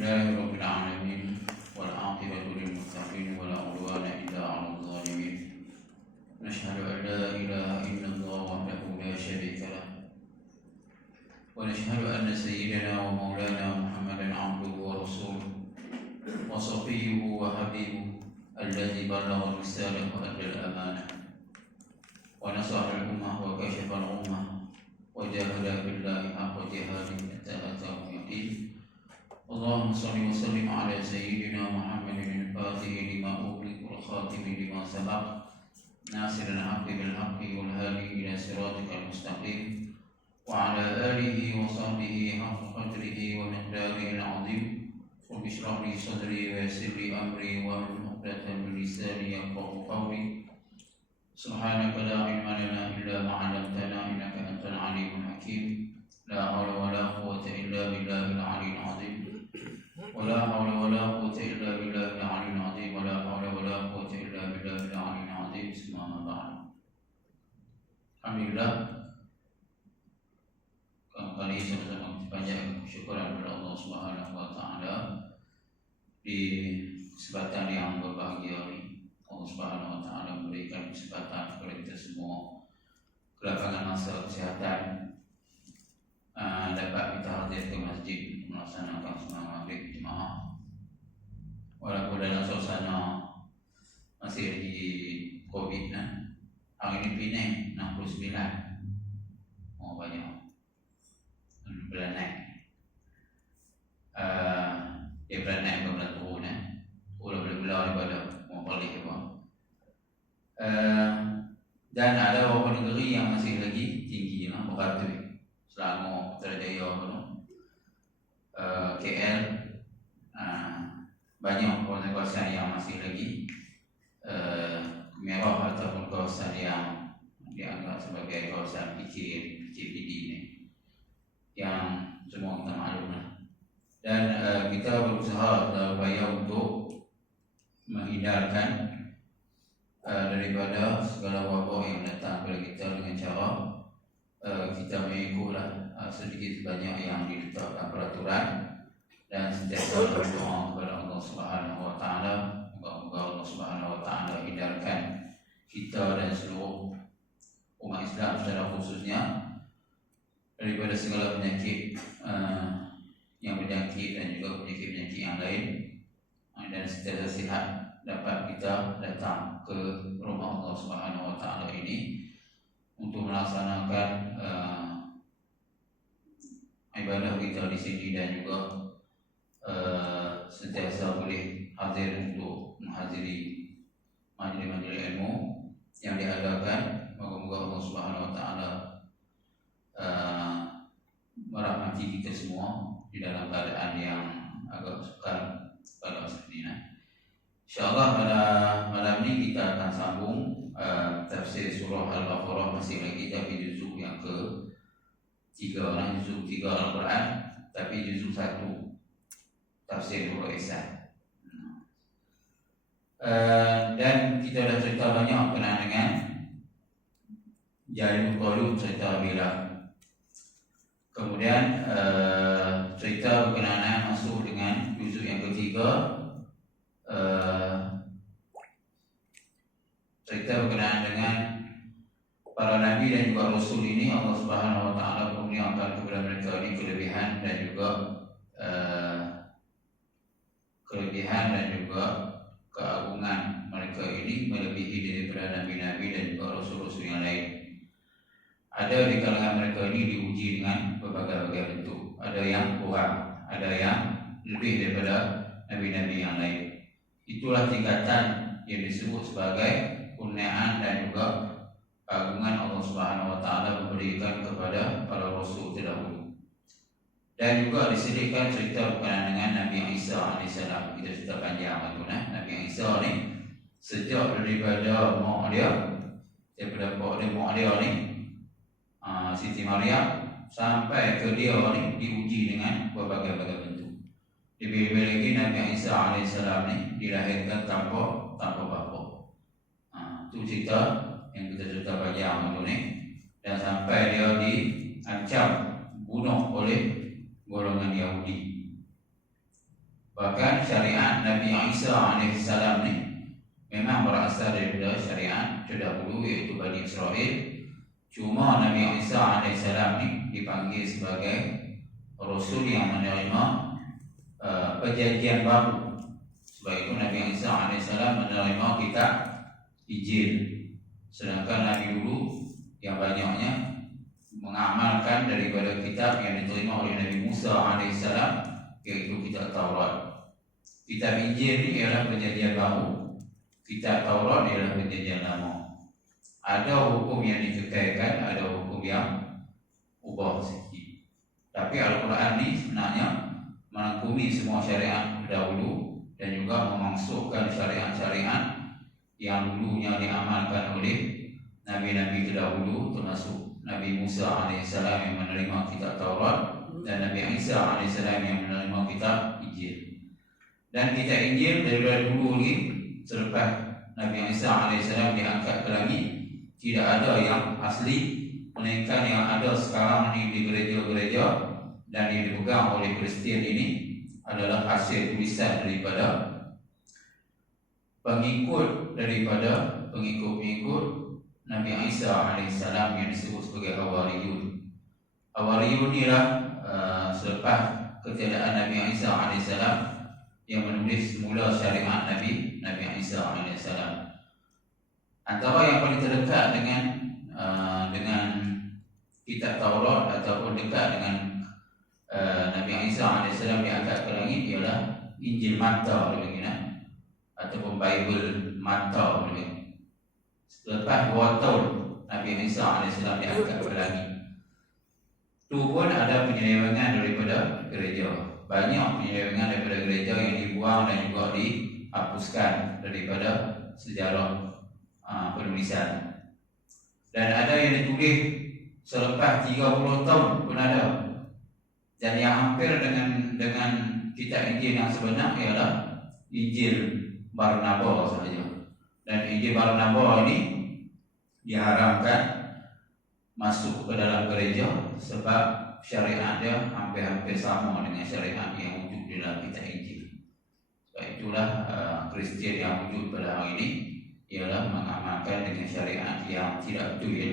Alhamdulillahi Rabbil Alamin wal aqibatu lil muttaqin wa la udwana illa 'alal zalimin. Nashhadu an la ilaha illallah wahdahu la syarika lah wa nashhadu anna sayyidana wa maulana Muhammadan 'abduhu wa rasuluhu wa safiyyuhu wa habibuhu alladzi ballagha ar-risalata wa adda al-amanah wa nasaha al-ummah wa kashafa al-ummah wa jahada billahi haqqa jihadihi hatta ataahu al-yaqin. Allahumma salli wa sallim ala sayyidina Muhammadin al-Fatihi lima ughliqa wal khatimi lima sabaq nasiril haqqi bil haqqi wal hadi ila siratikal mustaqim wa ala alihi wa sahbihi haqqa qadrihi wa miqdarihi al-'azim. Rabbi shrah li sadri wa yassir li amri wa hlul 'uqdatam min lisani yafqahu qawli. Subhanaka la ilma lana illa ma 'allamtana innaka antal 'alimul hakim. La hawla wa la quwwata illa billahil 'aliyyil 'azim. ولا حول ولا قوة إلا بالله العلي العظيم ولا حول ولا قوة إلا بالله العلي العظيم. Semua بعد. Alhamdulillah, kali ini sama-sama kita panjatkan syukuran kepada Allah Subhanahu wa taala di kesempatan yang berbahagia ini. Allah Subhanahu wa taala memberikan kesempatan kepada kita semua kelapangan masa kesihatan, dapat kita hadir ke masjid melaksanakan sembahyang maghrib jemaah. Walaupun dalam suasana masih di Covid, hari ini Penang 69, banyak bulan naik. Dia bulan naik bulan turun, boleh daripada mau balik apa. Dan ada beberapa negeri yang masih lagi tinggi, beratus. Selangor, Putrajaya, KL, banyak kawasan yang masih lagi merah ataupun kawasan yang dianggap sebagai kawasan PKPD ini, yang semua kita maklumlah. Dan kita berusaha dalam upaya untuk menghindarkan daripada segala wabak yang datang kepada kita dengan cara kita mengikutlah sedikit sebanyak yang diletakkan peraturan dan sentiasa berdoa kepada Allah Subhanahu wa taala. Moga-moga Allah Subhanahu wa taala hindarkan kita dan seluruh umat Islam secara khususnya daripada segala penyakit yang berjangkit dan juga penyakit-penyakit yang lain, dan sentiasa sihat dapat kita datang ke rumah Allah Subhanahu wa taala ini untuk melaksanakan ibadah kita di sini, dan juga sentiasa boleh hadir untuk menghadiri majlis-majlis ilmu yang diadakan. Moga-moga Allah Subhanahu wa taala merahmati kita semua di dalam keadaan yang agak sukar pada masa ini. InsyaAllah pada malam ini kita akan sambung tafsir surah Al-Baqarah, masih lagi tapi juzuk yang ke-3, juzuk 3 Al-Quran, tapi juzuk 1 tafsir Nurul Ihsan. Dan kita dah cerita banyak berkenaan dengan Jalut Talut, cerita Bila. Kemudian cerita berkenaan masuk dengan juzuk yang ke-3, cerita berkenaan dengan para nabi dan juga rasul ini. Allah Subhanahu wa taala kurniakan kepada mereka ini kelebihan dan juga keagungan mereka ini melebihi daripada nabi-nabi dan juga rasul-rasul yang lain. Ada di kalangan mereka ini diuji dengan berbagai-bagai bentuk. Ada yang kurang, ada yang lebih daripada nabi-nabi yang lain. Itulah tingkatan yang disebut sebagai kurniaan dan juga keagungan Allah Subhanahu wa taala memberikan kepada para rasul terdahulu. Dan juga disediakan cerita berkenaan dengan Nabi Isa alaihissalam. Kita cerita panjang itu, Nabi Isa ni sejak daripada mak dia, daripada mak dia ni, Siti Maryam, sampai ke dia ni diuji dengan berbagai-bagai bentuk. Lebih-lebih lagi Nabi Isa alaihissalam ni dilahirkan tanpa bapa. Itu cerita yang kita cerita panjang itu ni, dan sampai dia diancam bunuh oleh golongan Yahudi. Bahkan syariat Nabi Isa alaihissalam ni memang berasal daripada syariat terdahulu, iaitu Bani Israel. Cuma Nabi Isa alaihissalam ni dipanggil sebagai Rasul yang menerima perjanjian baru. Sebab itu Nabi Isa alaihissalam menerima kitab Injil. Sedangkan Nabi dulu yang banyaknya mengamalkan daripada kitab yang diterima oleh Nabi Musa alaihissalam, iaitu kitab Taurat. Kitab Injil ni ialah perjanjian baru, kitab Taurat ialah perjanjian lama. Ada hukum yang dikekalkan, ada hukum yang ubah sikit. Tapi Al-Quran ni sebenarnya merangkumi semua syariat terdahulu dan juga memasukkan syariat-syariat yang dulunya diamalkan oleh Nabi-Nabi terdahulu, termasuk Nabi Musa alaihissalam yang menerima kitab Taurat dan Nabi Isa alaihissalam yang menerima kitab Injil. Dan kitab Injil dari dulu ni, selepas Nabi Isa alaihissalam diangkat ke langit, tidak ada yang asli, melainkan yang ada sekarang ni di gereja-gereja dan yang dipegang oleh Kristian ini adalah hasil tulisan daripada pengikut Nabi Isa alaihissalam yang disebut sebagai Hawariyun. Hawariyun inilah selepas ketiadaan Nabi Isa alaihissalam yang menulis semula syariat Nabi Isa alaihissalam. Antara yang paling terdekat dengan kitab Taurat ataupun dekat dengan Nabi Isa alaihissalam diangkat ke langit ialah Injil Matta ataupun Bible Matta. Selepas 2 tahun Nabi Isa alaihissalam diangkat ke langit, itu pun ada penyelewengan daripada gereja. Banyak penyelewengan daripada gereja yang dibuang dan juga dihapuskan daripada sejarah penulisan. Dan ada yang ditulis selepas 30 tahun pun ada. Dan yang hampir dengan kitab Injil yang sebenar ialah Injil Barnabas sahaja. Dan Injil Barnabas ini diharamkan masuk ke dalam gereja sebab syariat dia hampir-hampir sama dengan syariat yang wujud di dalam kitab Injil. Sebab itulah Kristian yang wujud pada hari ini ialah mengamalkan dengan syariat yang tidak betul,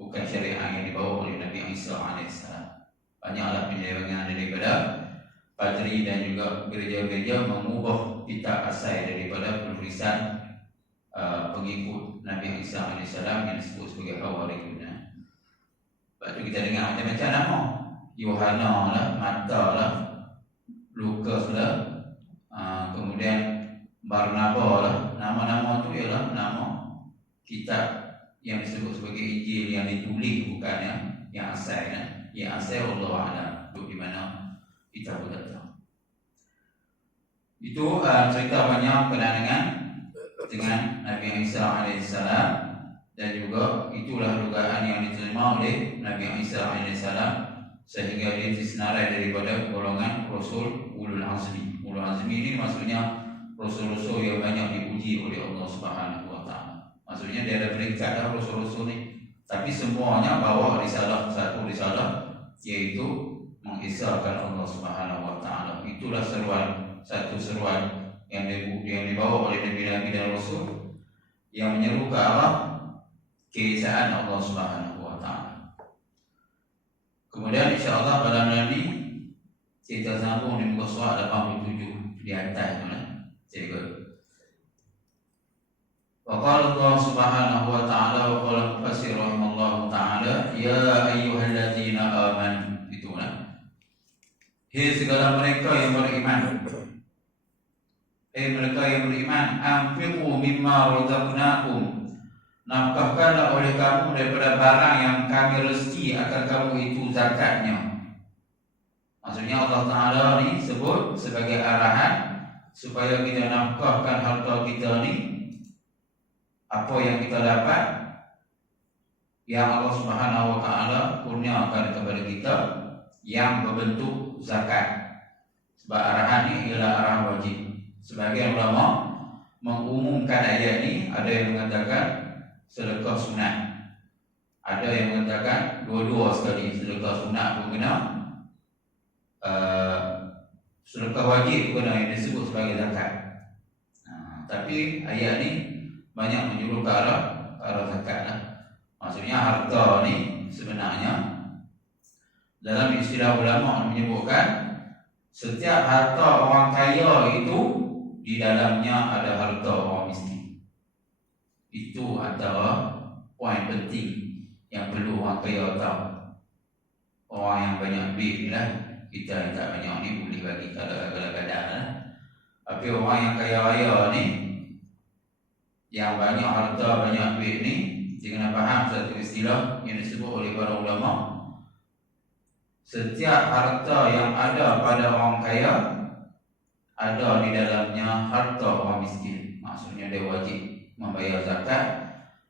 bukan syariat yang dibawa oleh Nabi Isa alaihissalam. Banyaklah penyelewengan daripada padri dan juga gereja-gereja mengubah kitab asal daripada penulisan pengikut Nabi Isa alaihissalam yang disebut sebagai Hawariyun. Lepas tu kita dengar macam-macam nama, Yohana lah, Matta lah, Lukas lah, kemudian Barnabas lah. Nama-nama tu ialah nama kitab yang disebut sebagai Injil yang ditulis, bukan yang asal. Yang asal Allah A'lam duduk di mana kita pun tak tahu. Itu cerita banyak berkenaan dengan Nabi Isa alaihissalam, dan juga itulah dugaan yang diterima oleh Nabi Isa alaihissalam sehingga dia disenarai daripada golongan Rasul Ulul Azmi. Ulul Azmi ini maksudnya Rasul-Rasul yang banyak dipuji oleh Allah Subhanahu Wa Taala. Maksudnya dia ada peringkat Rasul-Rasul ni, tapi semuanya bawa risalah, satu risalah, iaitu mengisahkan Allah Subhanahu Wa Taala. Itulah satu seruan yang dibawa oleh Nabi-Nabi dan Rasul yang menyeru ke arah keesaan Allah Subhanahu Wa Taala. Kemudian insya-Allah pada malam ini kita sambung di muka surat 87 di atas tu lah. Cikgu. Wa qala Allah Subhanahu Wa Taala wa qala mufassir rahimallahu taala, ya ayyuhallazina amanu, itu lah. Hei segala mereka yang beriman. Mereka yang beriman, anfiqu mimma razaqnakum, nafkahkanlah oleh kamu daripada barang yang kami rezeki akan kamu itu zakatnya. Maksudnya Allah Ta'ala ni sebut sebagai arahan supaya kita nafkahkan harta kita ni, apa yang kita dapat yang Allah Subhanahu Wa Ta'ala kurniakan kepada kita yang berbentuk zakat. Sebab arahan ni ialah arah wajib. Sebagian ulama mengumumkan ayat ni, ada yang mengatakan sedekah sunat, ada yang mengatakan dua-dua sekali, sedekah sunat pun kena, sedekah wajib bukan yang disebut sebagai zakat. Tapi ayat ni banyak menyuruh ke arah zakat lah. Maksudnya harta ni sebenarnya dalam istilah ulama menyebutkan setiap harta orang kaya itu di dalamnya ada harta orang miskin. Itu antara poin penting yang perlu orang kaya tahu. Orang yang banyak duit ni lah, kita yang tak banyak ni boleh bagi kadang-kadang lah. Tapi orang yang kaya raya ni, yang banyak harta, banyak duit ni, dia kena faham satu istilah yang disebut oleh para ulama. Setiap harta yang ada pada orang kaya ada di dalamnya harta orang miskin. Maksudnya dia wajib membayar zakat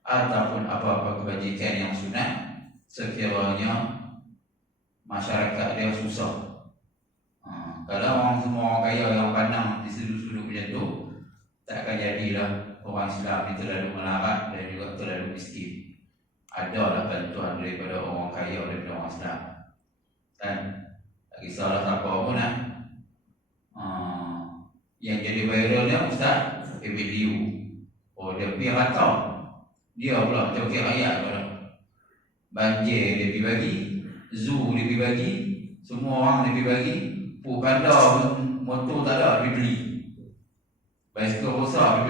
ataupun apa-apa kebajikan yang sunat sekiranya masyarakat dia susah. Kalau orang semua orang kaya yang pandang di sudut-sudut macam tu, tak akan jadilah orang Islam ni terlalu melarat dan juga terlalu miskin. Adalah bantuan daripada orang kaya daripada orang Islam. Kan? Tak kisahlah siapa pun lah. Yang jadi viral dia Ustaz Liu. Oh, dia pergi rata. Dia pula cokek rakyat pula. Banjir dia pergi bagi, zoo dia pergi bagi, semua orang dia pergi bagi. Panda motor tak ada, dia beli. Basikal rosak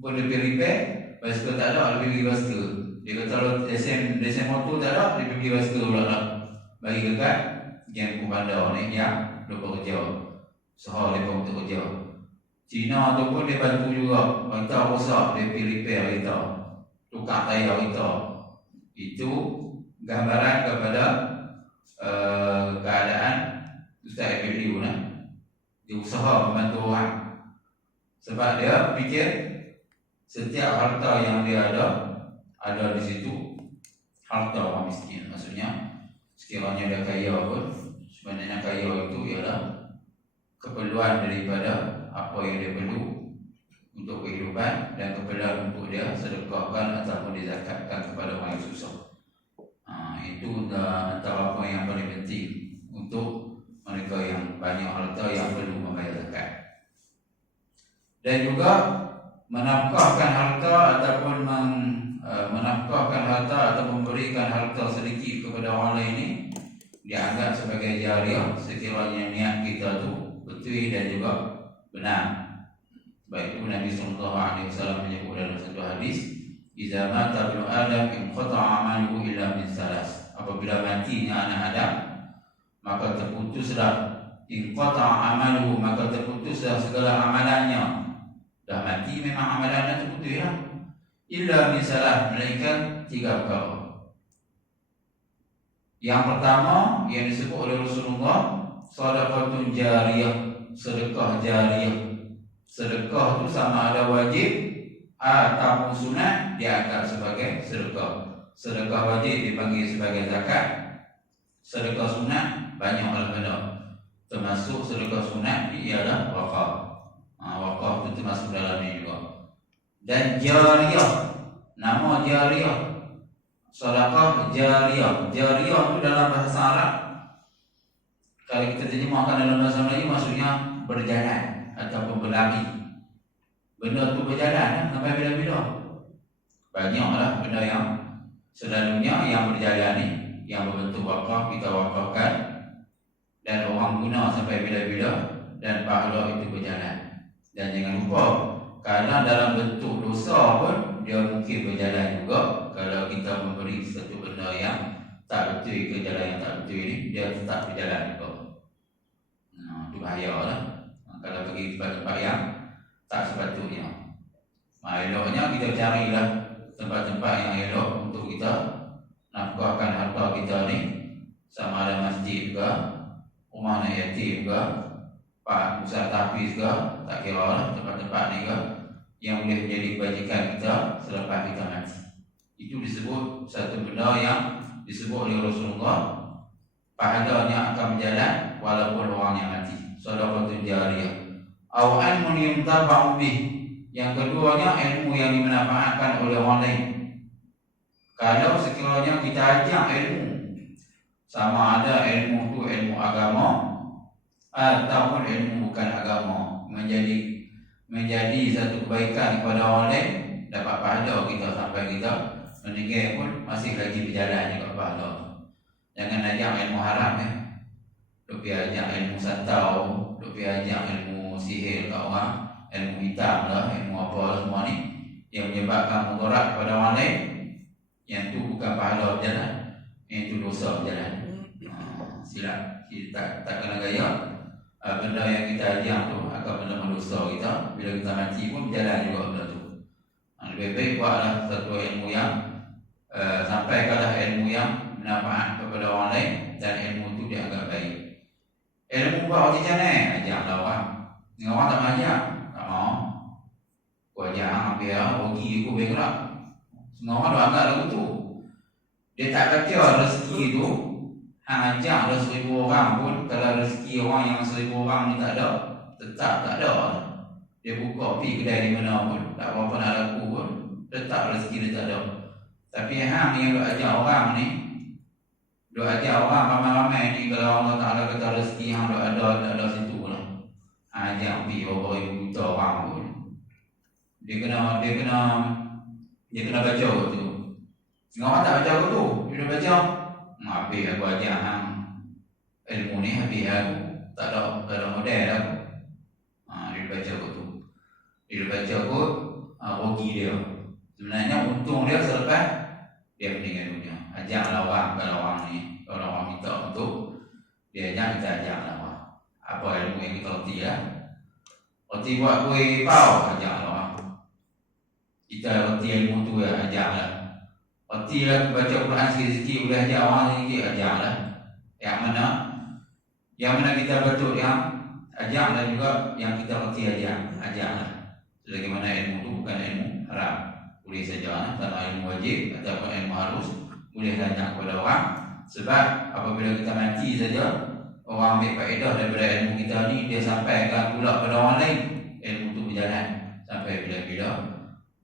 pun dia pergi repair. Basikal tak ada, dia pergi basikal. Dia kata kalau lesen motor tak ada, dia pergi basikal pula lah. Bagi dekat geng Panda ni yang dia bekerja. Sehari dia pun untuk kerja. Cina tu pun dia bantu juga. Kereta rosak, dia pergi repair kereta, tukar tayar kereta. Itu gambaran kepada keadaan Ustaz Liu lah. Dia usaha membantu orang. Sebab dia fikir setiap harta yang dia ada di situ harta orang miskin. Maksudnya sekiranya dia kaya pun, sebenarnya kaya itu ialah keperluan daripada apa yang dia perlu untuk kehidupan dan keperluan untuk dia sedekahkan ataupun dizakatkan kepada orang yang susah. Itu antara apa yang paling penting untuk mereka yang banyak harta yang perlu membayar zakat. Dan juga menafkahkan harta ataupun menafkahkan harta atau memberikan harta sedikit kepada orang lain ini dianggap sebagai jariah sekiranya niat kita tu betul dan juga benar. Baik itu Nabi SAW menyebut dalam satu hadis, "Idza mata ibnu Adam inqata'a 'amaluhu illa min salas." Apabila matinya anak Adam, maka terputuslah inqata'a 'amaluhu, maka terputuslah segala amalannya. Dah mati memang amalannya terputus ya. Illa min salas, melainkan 3 perkara. Yang pertama yang disebut oleh Rasulullah, sedekah jariyah, sedekah jariyah. Sedekah itu sama ada wajib ataupun sunat dianggap sebagai sedekah. Sedekah wajib dipanggil sebagai zakat. Sedekah sunat banyaklah benda. Termasuk sedekah sunat ialah wakaf. Wakaf itu termasuk dalam ini juga. Dan jariyah, nama jariyah, sedekah jariyah. Jariyah itu dalam bahasa Arab, kalau kita terjemahkan dalam bahasa Melayu maksudnya berjalan ataupun berlari. Benda tu berjalan sampai bila-bila. Banyaklah benda yang selalunya yang berjalan ni, yang berbentuk wakaf kita wakafkan dan orang guna sampai bila-bila dan pahala itu berjalan. Dan jangan lupa, kalau dalam bentuk dosa pun dia mungkin berjalan juga. Kalau kita memberi satu benda yang tak betul ke jalan yang tak betul ini, dia tetap berjalan juga. Itu bahaya lah kalau pergi tempat-tempat yang tak sepatutnya. Eloknya kita carilah tempat-tempat yang elok untuk kita nafkahkan harta kita ni, sama ada masjid ke, rumah anak yatim ke, pak pusat tahfiz ke, tak kira lah tempat-tempat ni ke, yang boleh menjadi kebajikan kita selepas kita mati. Itu disebut satu benda yang disebut oleh Rasulullah, pahalanya akan berjalan walaupun orangnya mati. Sedekah jariyah. Aw ilmun yuntafa'u bih. Yang keduanya ilmu yang dimanfaatkan oleh orang lain. Kalau sekiranya kita ajak ilmu, sama ada ilmu itu ilmu agama ataupun ilmu bukan agama menjadi satu kebaikan kepada orang lain, dapat pahala kita sampai kita meninggal pun masih lagi berjalan juga pahala. Jangan ajak ilmu haram ya. Duk pergi ajak ilmu santau, duk pergi ajak ilmu sihir kat orang, ilmu hitam lah, ilmu apa semua ni yang menyebabkan mudarat kepada orang lain. Yang tu bukan pahala berjalan, yang tu dosa berjalan. Silap, kita tak kena gaya. Benda yang kita ajak tu akan benda mendosa kita. Bila kita mati pun berjalan juga benda tu. Lebih baik buatlah satu ilmu yang sampaikanlah ilmu yang bermanfaat kepada orang lain dan ilmu tu dianggap baik. Ilmu buat macam mana? Ajaklah orang. Dengan orang tak mengajak, tak mau. Kau ajak biar rugi aku bergerak. Semua orang dah anggap lagu tu. Dia tak kata rezeki tu hang ajak ada 1000 orang pun, kalau rezeki orang yang 1000 orang ni tak ada, tetap tak ada. Dia buka pergi kedai di mana pun, tak apa-apa nak laku pun, tetap rezeki dia tak ada. Tapi hang yang duk ajak orang ni, duk ajak orang ramai-ramai ni, kalau Allah Ta'ala kata rezeki hang duk ada, tak ada situ lah. Hang ajak pergi berapa ribu juta orang pun, dia kena baca tu. Setengah orang tak baca tu, dia dah baca. Habis aku ajak hang ilmu ni, habis aku tak ada model aku. Dia baca tu. Dia baca kot, rugi dia. Sebenarnya untung dia selepas dia meninggal dunia. Ajaklah orang, kalau orang ni, kalau orang minta untuk dia ajak, kita ajaklah orang. Apa ilmu yang kita reti lah. Reti buat kuih pau, ajaklah orang. Kita reti ilmu tu ya, ajaklah. Reti lah baca Quran sikit-sikit, boleh ajak orang sikit, ajaklah. Yang mana kita betul yang ajak dan juga yang kita reti ajaklah. Sebagaimana ilmu itu bukan ilmu haram, boleh saja tanpa ilmu wajib ataupun ilmu harus, boleh ajak kepada orang. Sebab apabila kita mati saja, orang ambil faedah daripada ilmu kita ni, dia sampaikan pula kepada orang lain, ilmu itu berjalan sampai bila-bila.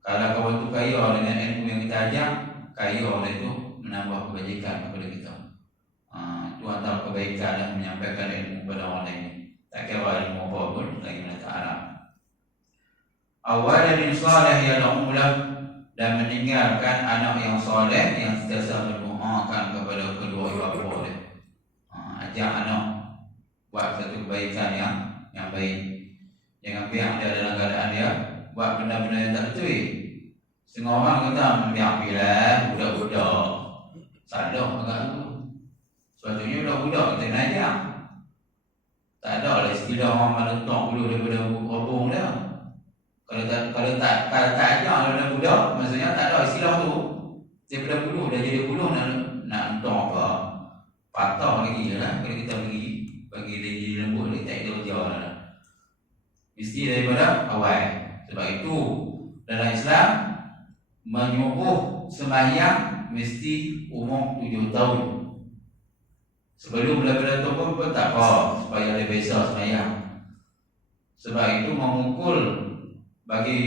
Kalau kawan tu kaya dengan ilmu yang kita ajak, kaya oleh itu menambah kebajikan kepada kita. Itu antara kebaikan dan menyampaikan ilmu kepada orang lain. Tak kira ilmu apa pun, lagi mana tak haram. Awalan salih yad'u lahu, dan meninggalkan anak yang soleh yang sentiasa mendoakan kepada kedua ibu bapa dia. Ajak anak buat satu kebaikan yang baik. Jangan biar dia dalam keadaan dia buat benda-benda yang tak betul. Setengah orang kata biar budak-budak. Salah agak tu. Sepatutnya budak-budak kita nak ajak. Tak ada lah istilah orang meletak dulu daripada robong dia. Kalau tak ajak daripada budak, maksudnya tak ada istilah tu. Daripada bulu dah jadi bulu nak entong apa. Patah lagi je lah. Kalau kita bagi lagi lembut lagi tak ada kerja lah. Mesti daripada awal. Sebab itu dalam Islam menyuruh sembahyang mesti umur 7 tahun. Sebelum bila-bila tu pun tak apa, supaya dia biasa sembahyang. Sebab itu memukul bagi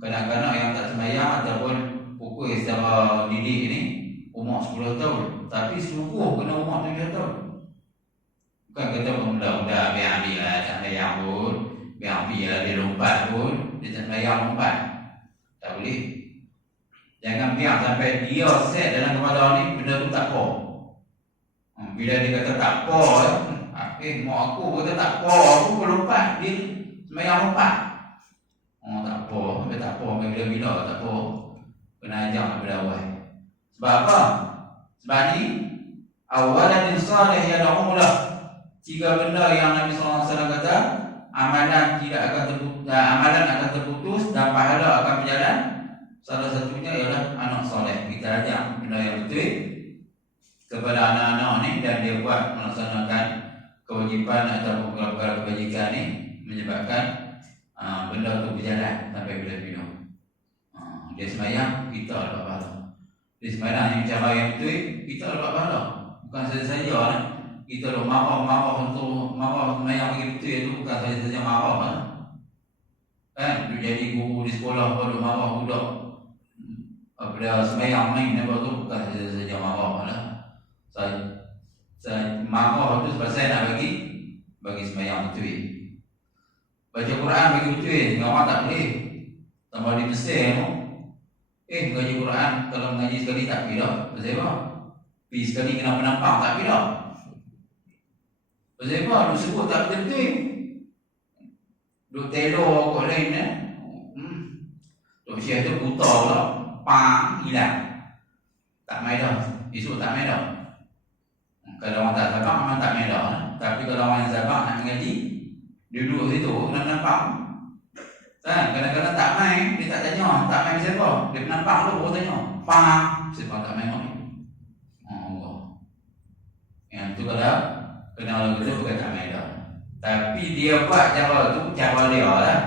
kanak-kanak yang tak sembahyang ataupun pukul secara didik ni umur 10 tahun. Tapi seluruh kena umur 7 tahun. Bukan kata budak-budak biar dia tak sembahyang pun, biar dia lompat pun, dia tak sembahyang lompat. Tak boleh. Jangan biar sampai dia set dalam kepala ni benda tu tak apa. Bila dia kata tak apa, mak aku kata tak apa, aku pun lompat, dia sembahyang lompat. Tak apa, sampai tak apa, sampai bila-bila tak apa. Kena ajak daripada awal. Sebab apa? Sebab ni awalan salih yad'u lahu. 3 benda yang Nabi SAW kata, amalan akan terputus dan pahala akan berjalan. Salah satunya ialah anak soleh. Kita ajak benda yang betul kepada anak-anak ni dan dia buat melaksanakan kewajipan atau perkara kebajikan ni, menyebabkan benda tu berjalan sampai bila-bila. Dia sembahyang, kita dapat pahala. Dia sembahyang yang cara yang betul, kita dapat pahala. Bukan saja-saja lah. Kita dah marah untuk sembahyang bagi betul itu bukan saja-saja marah lah. Kan, dia jadi guru di sekolah pun duk marah budak. Apabila sembahyang main apa tu bukan saja marah lah. Saya marah tu sebab saya nak bagi bagi sembahyang betul. Baca Quran bagi betul, orang tak boleh. Tambah di Mesir tu, mengaji Quran kalau mengaji sekali tak pergi dah. Pasal apa? Pergi sekali kena penampang tak pergi dah. Pasal apa? Duk sebut tak betul-betul. Duk telur kot lain Duk Syekh tu buta pula. Pang hilang. Tak main dah. Esok tak main dah. Kalau orang tak sabar memang tak main dah. Tapi kalau orang yang sabar nak mengaji, dia duduk situ kena penampang. Kadang-kadang tak main, dia tak tanya, tak main siapa? Dia penampang tu baru tanya. Pang, siapa tak main ni? Allah. Yang tu kalau kena orang itu bukan tak main dah. Tapi dia buat cara tu, cara dia lah.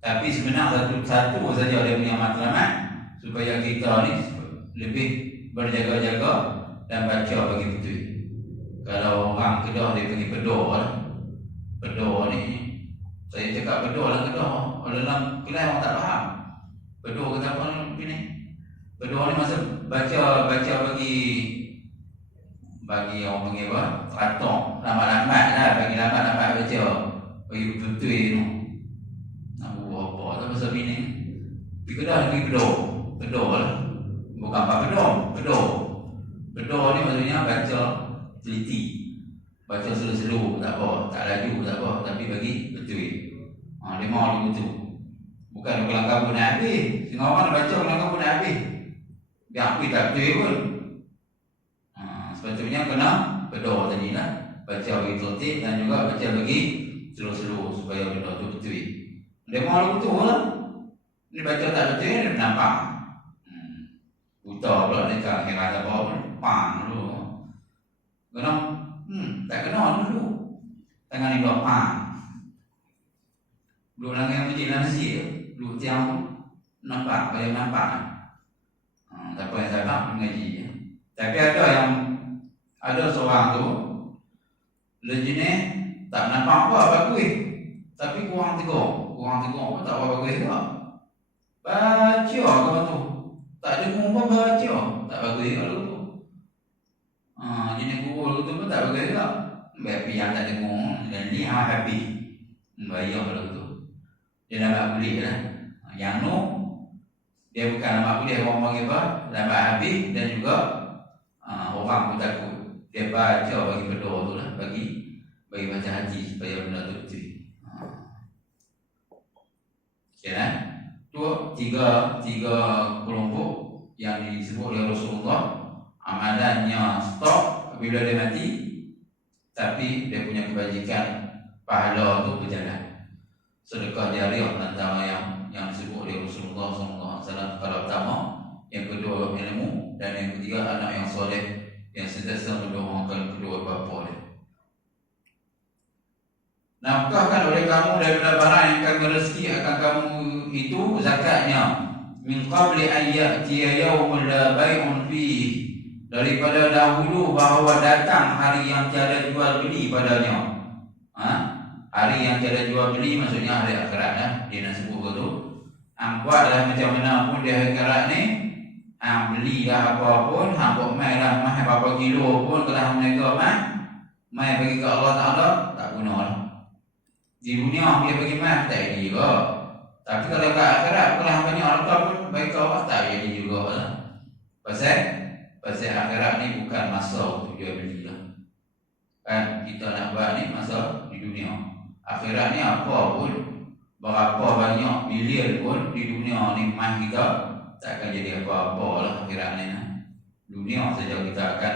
Tapi sebenarnya satu saja dia punya matlamat supaya kita ni lebih berjaga-jaga dan baca bagi betul. Kalau orang Kedah dia pergi Pedor lah. Pedor ni, saya cakap Pedor lah Kedah. Dalam Kedah orang tak faham. Pedor kata apa ni? Pedor ni masa baca bagi orang panggil apa? Teratok, lambat-lambat lah. Bagi lambat-lambat baca. Bagi betul tu. Nak buat apa? Tak pasal bini. Pergi Kedah pergi Pedor. Pedor lah. Bukan apa Pedor. Pedor ni maksudnya baca teliti. Baca slow-slow tak apa, tak laju tak apa, tapi bagi betul. Dia mahu betul. Bukan kelang kabut nak habis. Setengah orang baca kelang kabut nak habis. Dia habis tak betul pun. Sepatutnya kena Pedor tadi lah. Baca bagi tertib dan juga baca bagi slow-slow supaya benda tu betul. Dia mahu betul lah. Dia baca tak betul, dia nampak. Buta pula dia kan heran apa pun. Pang dulu. Kena tak kena dulu. Tangan ni blok pang. Duduk dalam yang masjid dalam masjid tu. Duduk tiang tu. Nampak, bayang nampak. Siapa yang sabar mengaji. Tapi ada seorang tu lejenis tak nampak apa bagus. Tapi kurang tegur pun tak apa bagus juga. Baca kawan tu. Tak ada kumpulan baca. Tak bagus juga tu. Jenis guru tu pun tak bagus juga. Baik yang tak dengar dan ni habis. Bayar kalau tu. Dia nampak kulit lah. Yang tu dia bukan nampak kulit, orang panggil apa? Nampak habis dan juga orang pun takut. Dia baca bagi berdoa tu lah. Bagi baca haji supaya benda tu betul. Okay lah. Tu tiga kelompok yang disebut oleh Rasulullah. Amalannya stop bila dia mati, tapi dia punya kebajikan pahala tu berjalan. Sedekah jariah antara yang disebut oleh Rasulullah SAW. Kalau pertama, yang kedua ilmu, dan yang ketiga anak yang soleh yang sentiasa mendoakan kedua bapa dia. Nafkahkan oleh kamu daripada barang yang kami rezeki akan kamu itu zakatnya. Min qabli an ya'tiya yawmun la bay'un fihi, daripada dahulu bahawa datang hari yang tiada jual beli padanya. Hari yang tiada jual beli maksudnya hari akhirat lah. Dia nak sebut ke tu. Buatlah macam mana pun di akhirat ni. Belilah apa pun. Buat mai lah mai berapa kilo pun. Kalau mereka mai bagi ke Allah Ta'ala, tak guna lah. Di dunia dia bagi mai tak jadi juga. Tapi kalau ke akhirat kalau banyak harta pun bagi ke Allah tak jadi juga lah. Pasal akhirat ni bukan masa untuk jual beli lah. Kan kita nak buat ni masa di dunia. Akhirat ni apa pun, berapa banyak bilion pun di dunia ni mah kita tak akan jadi apa-apa lah akhirat ni lah. Dunia saja kita akan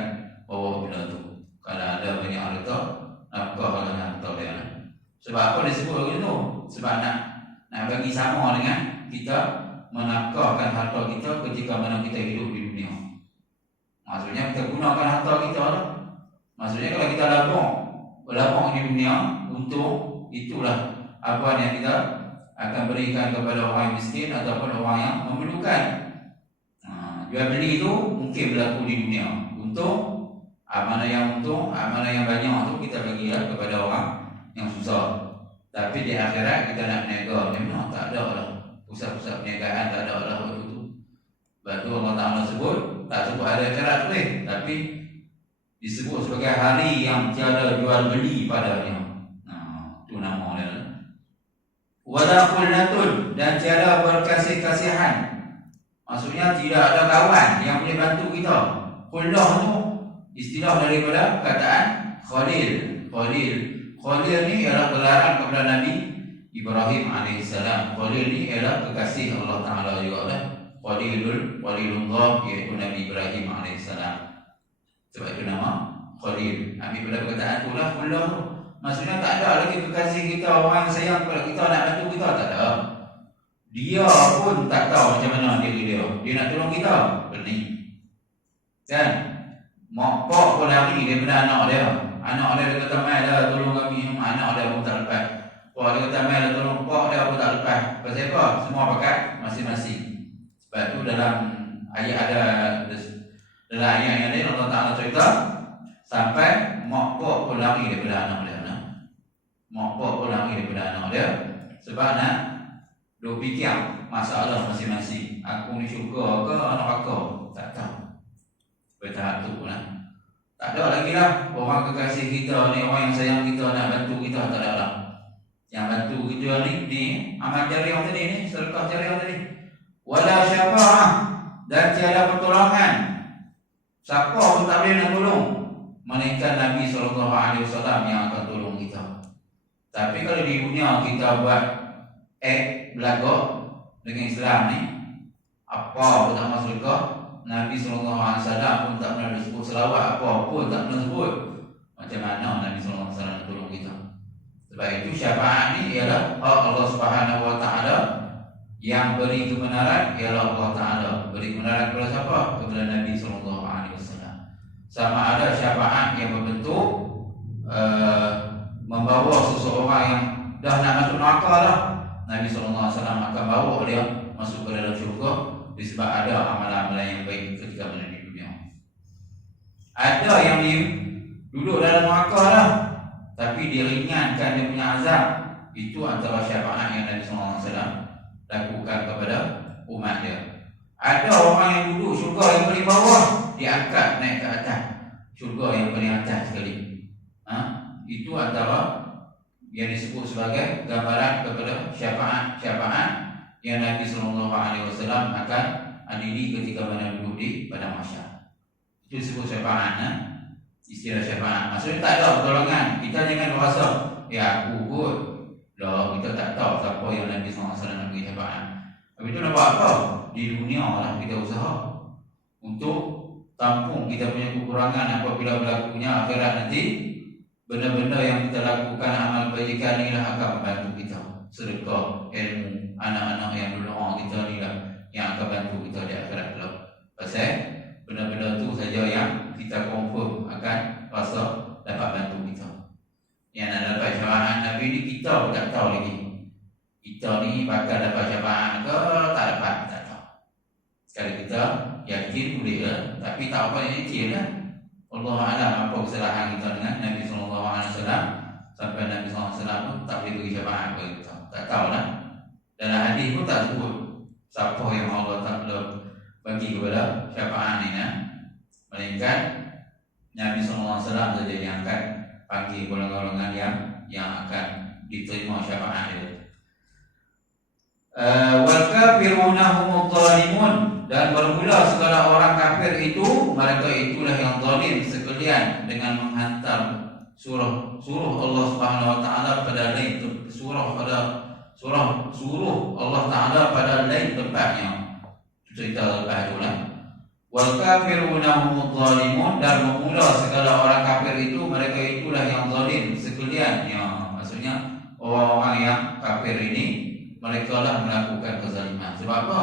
bawa benda tu. Kalau ada banyak harta, nafkah lah harta dia lah. Sebab apa disebut begitu? Sebab nak bagi sama dengan kita menafkahkan harta kita ketika mana kita hidup di dunia. Maksudnya kita gunakan harta kita lah. Maksudnya kalau kita labung di dunia untuk itulah apa yang kita akan berikan kepada orang yang miskin ataupun orang yang memerlukan. Jual beli itu mungkin berlaku di dunia. Untung, amanah yang banyak tu kita bagilah kepada orang yang susah. Tapi di akhirat kita nak berniaga, memang tak ada lah. Pusat-pusat perniagaan tak ada lah waktu tu. Sebab tu Allah Ta'ala sebut, tak sebut ada akhirat boleh. Tapi disebut sebagai hari yang tiada jual beli padanya. Itu nama dia. Wala qullatun, dan tiada berkasih-kasihan. Maksudnya tidak ada kawan yang boleh bantu kita. Qullah tu istilah daripada perkataan Khalil. Khalil ni ialah gelaran kepada Nabi Ibrahim AS. Khalil ni ialah kekasih Allah Ta'ala juga lah. Khalilullah iaitu Nabi Ibrahim AS. Sebab itu nama Khalil. Ambil pada perkataan tu lah Qullah tu. Maksudnya tak ada lagi kekasih kita, orang yang sayang kepada kita, nak bantu kita, tak ada. Dia pun tak tahu macam mana diri dia. Dia nak tolong kita, pening. Kan? Mak pak pun lari daripada anak dia. Anak dia kata, mai dah tolong kami. Anak dia pun tak lepas. Pak dia kata, mai dah tolong pak dia pun tak lepas. Pasal apa? Semua pakat masing-masing. Sebab tu dalam ayat yang lain Allah Ta'ala cerita sampai mak pak pun lari daripada anak dia. Mak pak pun lari daripada anak dia sebab nak duk fikir masalah masing-masing. Aku ni syurga ke neraka? Tak tahu. Bertahap tu lah. Tak ada lagi lah orang kekasih kita ni, orang yang sayang kita, nak bantu kita, tak ada lah. Yang bantu kita ni amal jariah tadi ni, sedekah jariah tadi. Wala syafa'ah, dan tiada pertolongan. Siapa pun tak boleh nak tolong melainkan Nabi SAW yang akan tolong kita. Tapi kalau di dunia kita buat belagak dengan Islam ni, apa pun tak masuk ke, Nabi SAW pun tak pernah disebut selawat, apa pun tak pernah sebut. Macam mana Nabi SAW nak tolong kita? Sebab itu syafaat ni ialah hak Allah Subhanahu Wa Taala. Yang beri kebenaran ialah Allah Ta'ala. Beri kebenaran kepada siapa? Kepada Nabi SAW. Sama ada syafaat yang berbentuk membawa seseorang yang dah nak masuk neraka dah, Nabi SAW akan bawa dia masuk ke dalam syurga disebab ada amalan-amalan yang baik ketika berada di dunia. Ada yang duduk dalam neraka dah, tapi diringankan dia punya azab. Itu antara syafaat yang Nabi SAW lakukan kepada umat dia. Ada orang yang duduk syurga yang paling bawah, diangkat naik ke atas syurga yang paling atas sekali. Itu antara yang disebut sebagai gambaran kepada syafaat yang Nabi SAW akan adili ketika mana duduk di padang mahsyar. Itu disebut syafaat. Istilah syafaat maksudnya tak ada pertolongan. Kita jangan rasa aku kot dah, kita tak tahu siapa yang Nabi SAW nak beri syafaat. Habis itu nak buat apa? Di dunia lah kita usaha untuk tampung kita punya kekurangan apabila berlakunya akhirat nanti. Benda-benda yang kita lakukan, amal kebajikan ni lah akan membantu kita. Sedekah, ilmu, anak-anak yang berdoa kita ni lah yang akan bantu kita di akhirat kelak. Pasal benda-benda tu saja yang kita confirm akan rasa dapat bantu kita. Yang nak dapat syafaat Nabi ni kita pun tak tahu lagi. Kita ni bakal dapat syafaat ke tak dapat, tak tahu. Sekali kita yakin boleh lah, tapi tak apa yang yakin lah. Allah Alam apa kesalahan kita dengan Nabi SAW sampai Nabi SAW pun tak boleh beri syafaat kepada kita. Tak tahulah. Dalam hadis pun tak sebut siapa yang Allah Ta'ala bagi kepada syafaat ni. Melainkan Nabi SAW saja yang akan panggil golongan-golongan yang akan diterima syafaat dia. Wal kafiruna humudz zalimun, dan bermula segala orang kafir itu, mereka itulah yang zalim sekalian dengan menghantar suruh Allah Subhanahu Wa Taala pada lain suruh Allah Taala pada lain tempatnya. Cerita lepas itu lah. Wal kafiruna humudz zalimun, dan bermula segala orang kafir itu, mereka itulah yang zalim sekalian. Maksudnya orang-orang yang kafir ini mereka lah melakukan kezaliman. Sebab apa?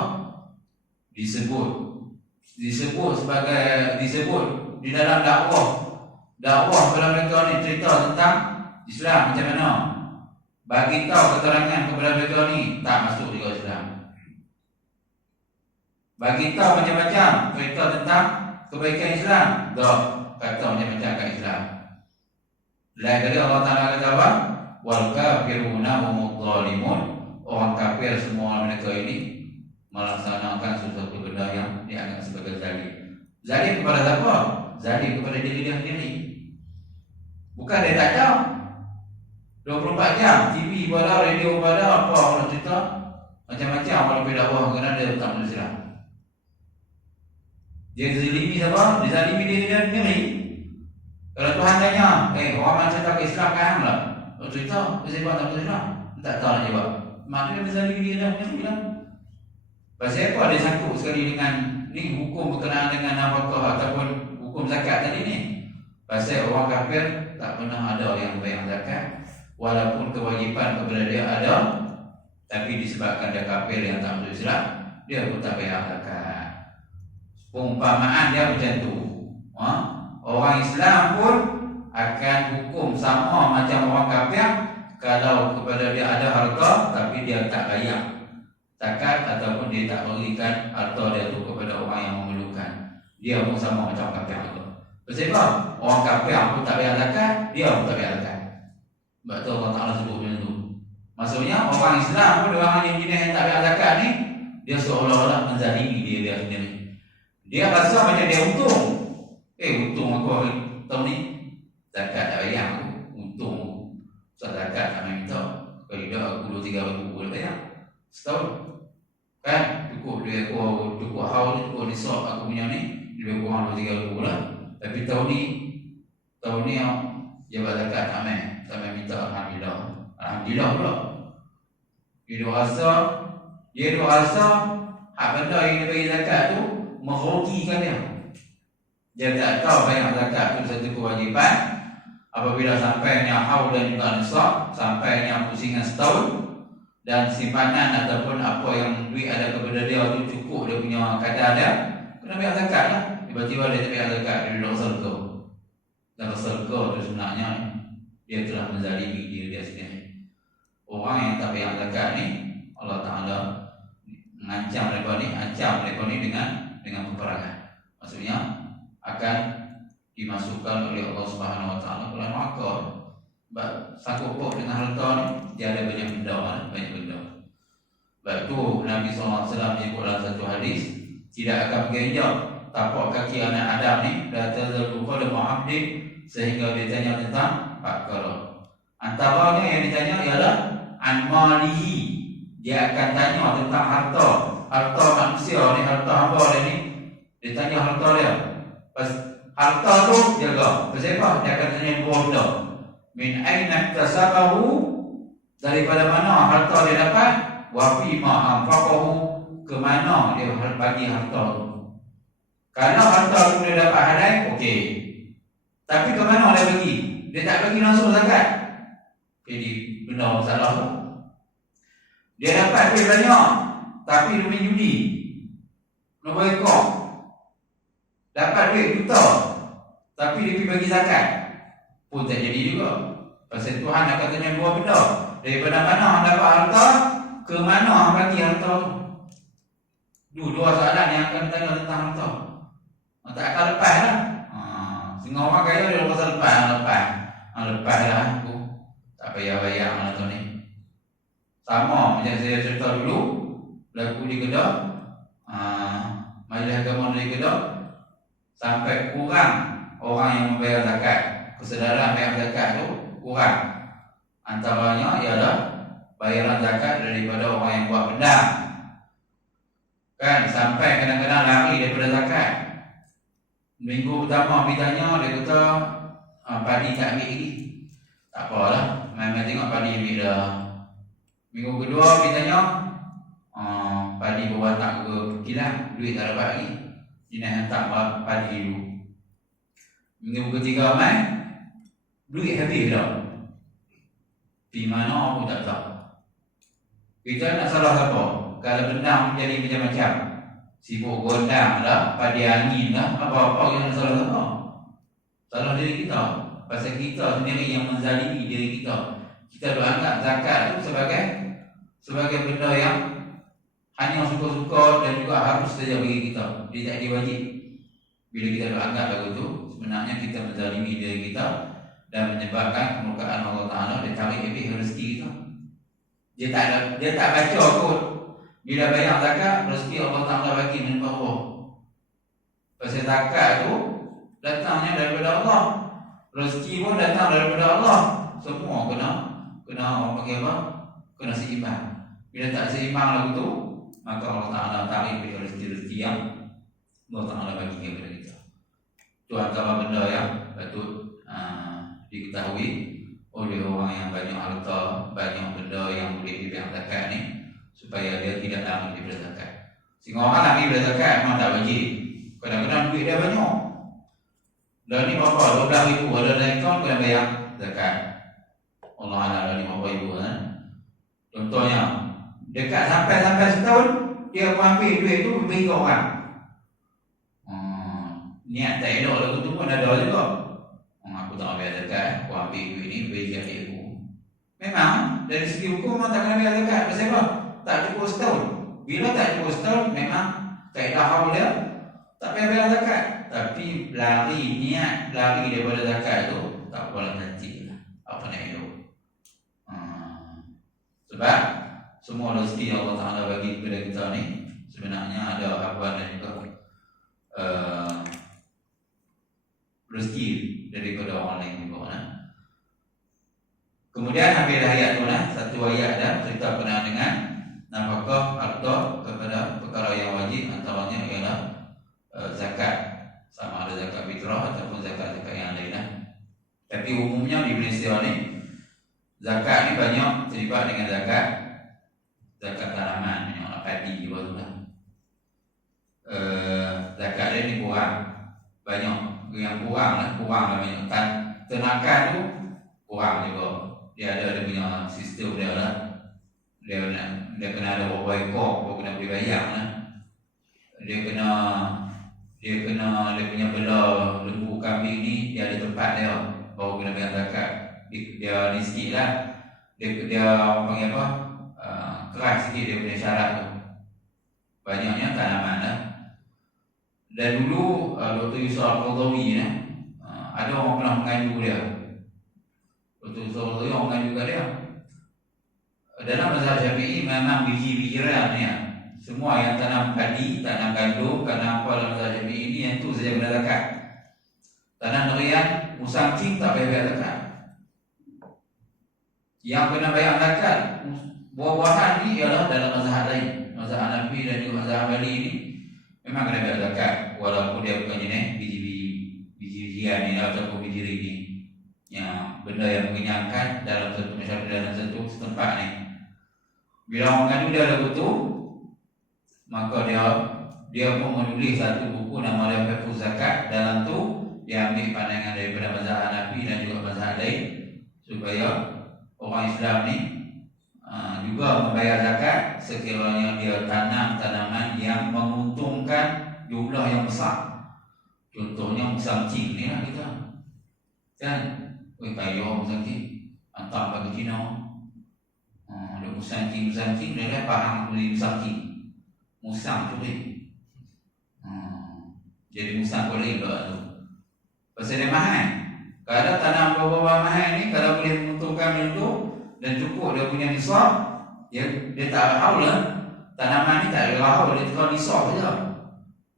Disebut di dalam dakwah kepada mereka ni, cerita tentang Islam macam mana, bagi tahu keterangan kepada mereka ni tak masuk juga Islam. Bagi tahu macam-macam cerita tentang kebaikan Islam, dah kata macam-macam kat Islam. Lain kali Allah Ta'ala kata apa? Wal kafiruna humudz zalimun, orang kafir semua mereka ini melaksanakan sesuatu benda yang dianggap sebagai zalim. Zalim kepada siapa? zalim kepada diri dia sendiri. Bukan dia tak tahu. 24 jam TV pada, radio pada, apa orang cerita macam-macam orang pergi dakwah kerana dia tak boleh silap. Dia zalimi siapa? Dia zalimi diri dia sendiri. Kalau Tuhan tanya, orang macam tak Islam kan lah. Orang cerita, dia sebab tak boleh silap. Tak tahu nak jawab. Maknanya dia zalimi diri dia sendiri lah. Pasal apa dia sangkut sekali dengan ni hukum berkenaan dengan nafkah ataupun hukum zakat tadi ni? Pasal orang kafir tak pernah ada yang bayar zakat, walaupun kewajipan kepada dia ada, tapi disebabkan dia kafir yang tak masuk Islam, dia pun tak bayar zakat. Perumpamaan dia macam tu. Orang Islam pun akan hukum sama macam orang kafir kalau kepada dia ada harta tapi dia tak bayar zakat ataupun dia tak berikan harta dia tu kepada orang yang memerlukan, dia pun sama macam kafir itu. Sebab orang kafir pun tak bayar zakat, dia pun tak bayar zakat. Sebab tu Allah Ta'ala sebut macam tu. Maksudnya orang Islam pun, orang yang jenis yang tak bayar zakat ni, dia seolah-olah menzalimi dia sendiri. Dia rasa macam dia untung. Untung aku hari tahun ni zakat tak bayar aku, untung aku. Sebab zakat tak main minta. Kalau dia aku 2-3 ribu boleh bayar setahun. Kan cukup duit aku, cukup haul, cukup nisab aku punya ni, lebih kurang 2-3 ribu lah. Tapi tahun ni jabat zakat tak main minta. Alhamdulillah pula. Dia duk rasa hak benda yang dia bagi zakat tu merugikan dia. Dia tak tahu bayar zakat tu satu kewajipan. Apabila sampainya haul dan juga nisab, sampainya pusingan setahun, dan simpanan ataupun apa yang duit ada kepada dia tu cukup dia punya kadar dia, kena bayar zakat lah. Tiba-tiba dia tak bayar zakat, dia duduk surga. Dan surga tu sebenarnya dia telah menzalimi diri dia sendiri. Orang yang tak bayar zakat ni, Allah Ta'ala mengancam mereka ni dengan peperangan. Maksudnya akan dimasukkan oleh Allah Subhanahu Wa Ta'ala ke dalam neraka. Sanggup pok dengan harta ni, dia ada banyak benda. Sebab tu Nabi SAW menyebut dalam satu hadis, tidak akan bergenjak tapak kaki anak Adam ni dah terlalu pada mu'abdin sehingga ditanya tentang perkara. Antaranya yang ditanya ialah an-malihi. Dia akan tanya tentang harta manusia ni, harta hamba dia ni. Dia tanya harta dia. Pas harta tu jaga. Pasal apa? Dia akan tanya dua benda. Min aina iktasabahu, daripada mana harta dia dapat, wa fi ma anfaqahu, ke mana dia bagi harta tu. Kalau harta tu dia dapat halal, okey. Tapi ke mana dia bagi? Dia tak bagi langsung zakat. Jadi benda masalah tu. Dia dapat duit banyak, tapi dia main judi, nombor ekor. Dapat duit juta, tapi dia pergi bagi zakat, pun tak jadi juga. Pasal Tuhan akan tanya dua benda. Daripada mana dapat harta, ke mana bagi harta tu. Dua soalan yang akan ditanya tentang harta. Tak akan lepas lah. Sehingga orang kaya dia pasal lepas lah aku tak payah-payah lah tu ni. Sama macam saya cerita dulu, berlaku di Kedah, majlis agama di Kedah, sampai kurang orang yang membayar zakat. Kesedaran bayar zakat tu kurang. Antaranya ialah bayaran zakat daripada orang yang buat benda. Kan sampai kadang-kadang lari daripada zakat. Minggu pertama pergi tanya, dia kata padi tak ambil lagi. Tak apalah, main-main tengok padi ambil dah. Minggu kedua pergi tanya, padi bawa tak ke kilang, duit tak dapat lagi. Dia nak hantar padi dulu. Minggu ketiga main, duit habis dah. Di mana aku tak tahu. Kita nak salah apa? Kalau benda menjadi macam-macam, sibuk gondang lah, padi angin lah, apa-apa yang salah apa? Salah diri kita. Pasal kita sendiri yang menzalimi diri kita. Kita dah anggap zakat tu sebagai benda yang hanya suka-suka dan juga harus saja bagi kita. Dia tak diwajib. Bila kita dah anggap begitu, sebenarnya kita menzalimi diri kita dan menyebabkan kemurkaan Allah Ta'ala. Dia tarik habis rezeki kita. Dia tak baca kot. Bila bayar zakat, rezeki Allah Ta'ala bagi menimpa Allah. Pasal zakat tu datangnya daripada Allah. Rezeki pun datang daripada Allah. Semua kena orang panggil apa? Kena seimbang. Bila tak seimbang lagu tu, maka Allah Ta'ala tarik pada rezeki-rezeki yang Allah Ta'ala bagi kepada kita. Itu antara benda yang patut diketahui oleh orang yang banyak harta, banyak benda yang boleh dibayar zakat ni, supaya dia tidak lari daripada zakat. Sehingga orang lari daripada zakat memang tak wajib. Kadang-kadang duit dia banyak. Dan ni berapa? 12,000 ada dalam akaun kena bayar zakat. Allah ada 50,000 kan. Contohnya, dekat sampai setahun, dia ambil duit tu bagi ke orang. Niat tak elok lagu tu pun ada juga. Aku tak nak bayar zakat, aku ambil duit ni bagi adik aku. Memang dari segi hukum memang tak kena bayar zakat. Pasal apa? Tak cukup setahun. Bila tak cukup setahun, memang kaedah haul dia tak payah bayar zakat. Tapi niat lari daripada zakat tu tak boleh nanti lah. Apa nak elok? Sebab semua rezeki Allah Ta'ala bagi kepada kita ni sebenarnya ada habuan dan juga rezeki daripada orang lain juga. Kemudian ambil ayat tu satu ayat dah cerita berkenaan dengan nafkah harta kepada perkara yang wajib, antaranya ialah zakat. Sama ada zakat fitrah ataupun zakat-zakat yang lain. Tapi umumnya di Malaysia ni zakat ni banyak terlibat dengan zakat tanaman, banyak padi juga tu lah. Zakat dia ni kurang, banyak yang kurang banyak. Ternakan tu kurang juga. Dia ada dia punya sistem dia lah. Dia kena ada berapa ekor baru kena boleh bayar lah. Dia punya bela lembu kambing ni dia ada tempat dia baru kena bayar zakat. Dia ni sikit lah. Dia orang panggil apa? Keras sikit dia punya syarat tu. Banyaknya tanaman lah. Dan dulu Dr. Yusuf Al-Qadhawi ada orang pernah mengadu dia. Dr. Yusuf Al-Qadhawi orang mengadu kat dia. Dalam mazhab Syafi'i memang biji-bijian ni semua yang tanam padi, tanam gandum, tanam apa dalam mazhab Syafi'i ni yang tu saja kena zakat. Tanam durian, musang cing tak payah bayar zakat. Yang kena bayar zakat buah-buahan ni ialah dalam mazhab lain, mazhab Hanafi dan juga mazhab Hambali ni memang kena bayar zakat walaupun dia bukan jenis biji-bijian ni ataupun biji ni yang benda yang mengenyangkan dalam satu masyarakat, dalam satu setempat ni. Bila orang ngadu dia lagu tu, maka dia pun menulis satu buku nama dia Fiqh Zakat. Dalam tu dia ambil pandangan daripada mazhab Hanafi dan juga mazhab lain supaya orang Islam ni juga membayar zakat sekiranya dia tanam tanaman yang menguntungkan jumlah yang besar. Contohnya musang cing ni lah kita kan, kayu musang cing hantar bagi Cina. Ada musang cing dia faham beli musang cing, musang curi. Jadi musang boleh tu pasal dia mahal. Kalau tanam buah-buah mahal ni, kalau boleh menguntungkan itu dan cukup dia punya nisab, dia tak haul lah. Tanaman ni tak ada haul, dia tukar nisab saja.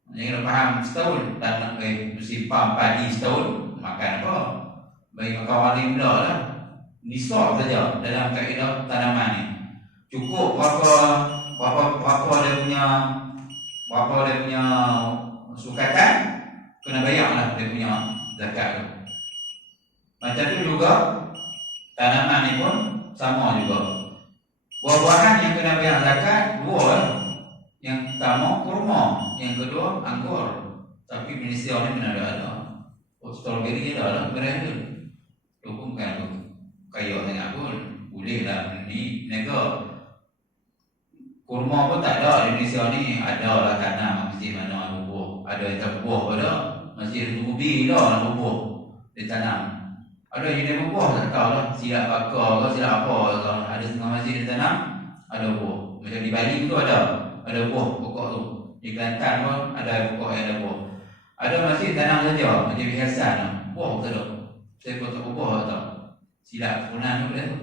Jadi kalau faham setahun tanam simpan padi setahun, makan apa? Bagi makan wali muda lah. Nisab saja dalam kaedah tanaman ni. Cukup berapa dia punya sukatan, kena bayar lah dia punya zakat tu. Macam tu juga tanaman ni pun sama juga. Buah-buahan yang kena bayar zakat dua lah. Yang pertama kurma, yang kedua anggur. Tapi Malaysia ni mana ada. Strawberry ada lah, merah tu. Tu pun bukan kaya sangat pun. Boleh lah ni nega. Kurma pun tak ada di Malaysia ni. Ada lah tanam masjid mana ada buah. Ada yang tak buah pada masjid Tubi lah buah ditanam. Ada yang dia buah tak tahu lah. Silap bakar ke silap apa ke. Ada setengah masjid ditanam, ada buah. Macam di Bali tu ada buah pokok tu. Di Kelantan pun ada pokok yang ada buah. Ada masjid tanam saja macam hiasan lah. Buah tak ada. Saya pun tak buah tak. Silap punan tu dia tu.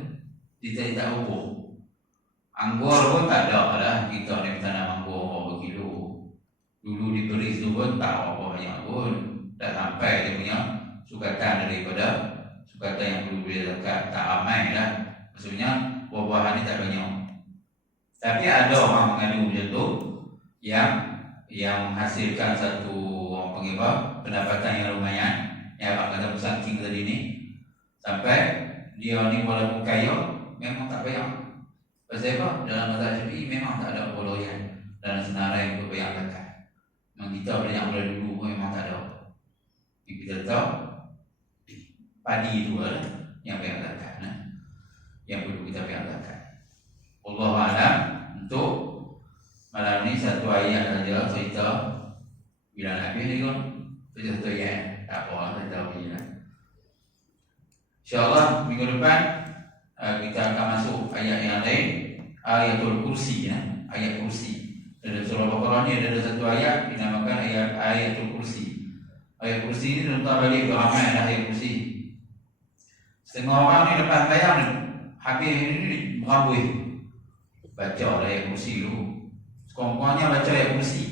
Dia tak buah. Anggur pun tak ada lah. Kita ni tanam anggur berapa kilo. Dulu di Keris tu pun tak apa banyak pun. tak sampai dia punya sukatan daripada sukatan yang perlu beli zakat, tak ramai lah. Maksudnya buah-buahan ni tak banyak. Tapi ada orang mengadu macam tu yang menghasilkan satu orang panggil apa, pendapatan yang lumayan, yang abang kata pesangking tadi ni, sampai dia ni walaupun kaya memang tak bayar. Pasal apa? Dalam mazhab Syafi'i memang tak ada poloyan dalam senarai untuk bayar zakat. Memang kita banyak mula dulu memang tak ada. Yang kita tahu padi itu adalah yang bayar zakat, yang perlu kita bayar zakat. Wallahu a'lam. Untuk malam ni satu ayat saja cerita bila Nabi ni kan satu ayat, tak apa, saya tahu je lah. InsyaAllah minggu depan kita akan masuk ayat yang lain, ayatul kursi, ayat kursi. Dalam surah Baqarah ni ada satu ayat dinamakan ayatul kursi. Ayat kursi ni tentang balik beramai ayat kursi. Setengah orang ni lepas bayar ni habis ni berambut baca ayat kursi dulu. Sekurang-kurangnya baca ayat kursi.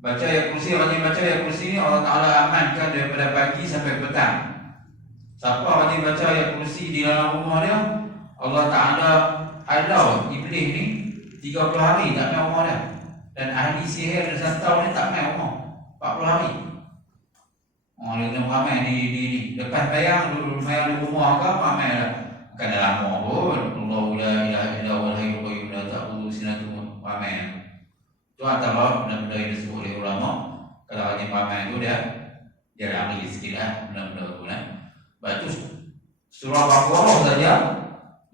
Baca ayat kursi, rajin baca ayat kursi ni Allah Ta'ala amankan daripada pagi sampai petang. Siapa rajin baca ayat kursi di dalam rumah dia, Allah Ta'ala halau iblis ni 30 hari tak main rumah dia. Dan ahli sihir dan santau ni tak main rumah 40 hari. Orang dia ramai ni depan bayang dulu main di rumah ke ramai lah. Bukan dah lama pun. Allahu la ilaha illa huwal hayyul qayyum la ta'khudhuhu sinatun wa nawm. Itu antara benda-benda yang disebut oleh ulama. Kalau rajin ramai tu dia lari sikit lah benda-benda tu lah. Lepas tu surah Baqarah saja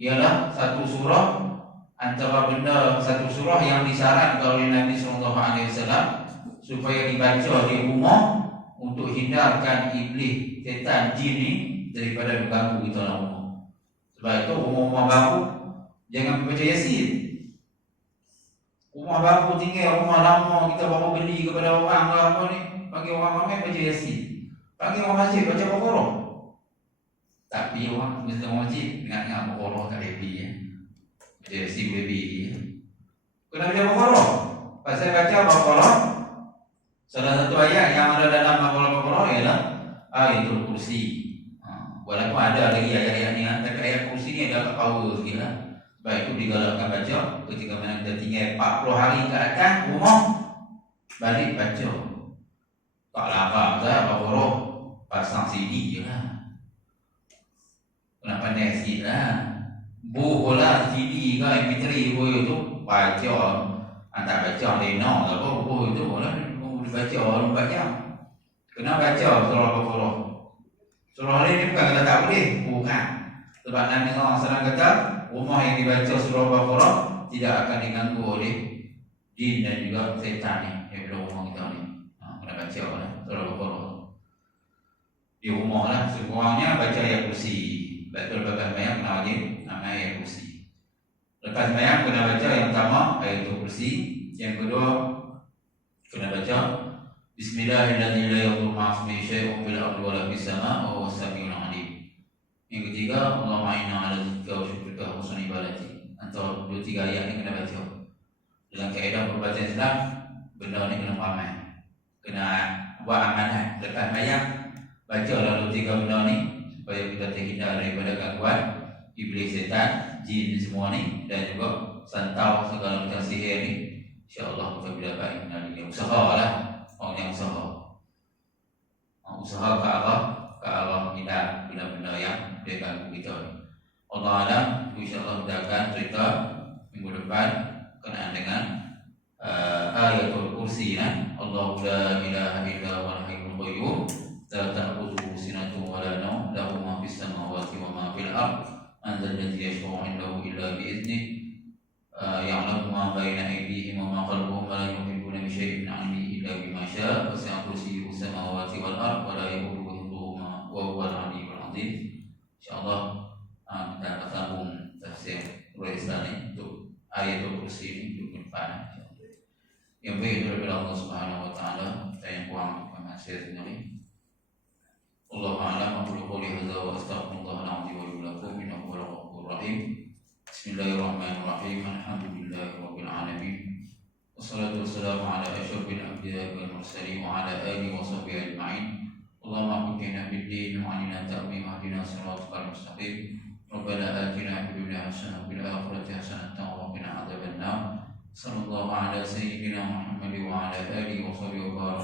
ialah satu surah antara benda, satu surah yang disyaratkan oleh Nabi SAW supaya dibaca di rumah untuk hindarkan iblis, setan, jin ni daripada mengganggu kita dalam rumah. Sebab itu rumah-rumah baru jangan baca Yasin. Rumah baru tinggal, rumah lama kita baru beli kepada orang ke apa ni, bagi orang ramai baca Yasin, bagi orang masjid baca Baqarah. Tapi orang masjid ingat-ingat Baqarah kat lebi baca Yasin lebi kena baca Baqarah. Pasal baca Baqarah, salah satu ayat yang ada dalam Baqarah ialah ayatul kursi. Walaupun ada lagi ayat-ayat ni, tapi ayat kursi ni agak power sikit lah. Sebab itu digalakkan baca ketika mana kita tinggal 40 hari ke atas rumah, balik baca. Tak lapar tak Baqarah, pasang CD je lah. Kena pandai sikit lah. Buh lah CD ke MP3 buh itu baca. Tak baca lena ke apa buh itu lah. Baca 4 jam. Kena baca surah Baqarah. Surah ini bukan kata tak boleh, bukan. Sebab Nabi SAW kata rumah yang dibaca surah Baqarah tidak akan diganggu oleh jin dan juga setan ni yang ada rumah kita ni. Kena baca lah surah Baqarah di rumah lah. Sekurangnya baca ayat kursi. Betul lepas bayang kena wajib nama ayat kursi. Lepas bayang kena baca yang pertama ayat kursi. Yang kedua kena baca Bismillahirrahmanirrahim la yadurru ma'asmihi syai'un fil ardi wa la fis sama' wa huwas samiul 'alim. Yang ketiga, Allahumma inna 'ala dzikrika wa syukrika wa husni ibadati. Antara 2-3 ayat ni kena baca. Dalam kaedah perubatan Islam, benda ni kena ramai. Kena buat amanah. Lepas bayang baca lalu 3 benda ni supaya kita terhindar daripada gangguan iblis, setan, jin semua ni dan juga santau segala macam sihir ni. InsyaAllah kita bila baik dan usaha lah. Orang yang usaha ke arah hindar benda-benda yang dia ganggu kita ni. Allah alam, insyaAllah kita akan cerita minggu depan kenaan dengan ayatul kursi lah. Allahu la ilaha illa huwal hayyul qayyum la ta'khudhuhu sinatun wa la nawm lahu ma fis samawati wa ma fil ard man dhal ladzi yashfa'u 'indahu illa bi idhnihi ya'lamu ma baina aydihim wa ma khalfahum wa la yuhituna bi syai'in 'ilmihi illa bima syaa wa sa'a kursiyyuhu samawati wal ard wa la yahuduhu hifdhuhuma wa huwal 'aliyyul 'azim. Insyaallah kita akan sambung tafsir Al-Islam ni untuk ayatul kursi ini untuk depan. Yang baik daripada Allah Subhanahu wa taala dan yang kurang saya sendiri. Allahu a'lam. Aku qouli hadza wa astaghfirullah al-'azim wa lakum innahu huwal ghafurur rahim. Bismillahirrahmanirrahim. Alhamdulillahirabbil alamin. Wassalatu wassalamu ala asyrafil anbiya'i wal mursalin wa ala alihi wa sahbihi ajma'in. Allahumma qina bid-din wa 'alina ta'mim wahdina siratal mustaqim. Rabbana atina fid dunya hasanah wa fil akhirati hasanah wa qina adzabannar. Sallallahu ala sayyidina Muhammad wa ala alihi wa sahbihi wa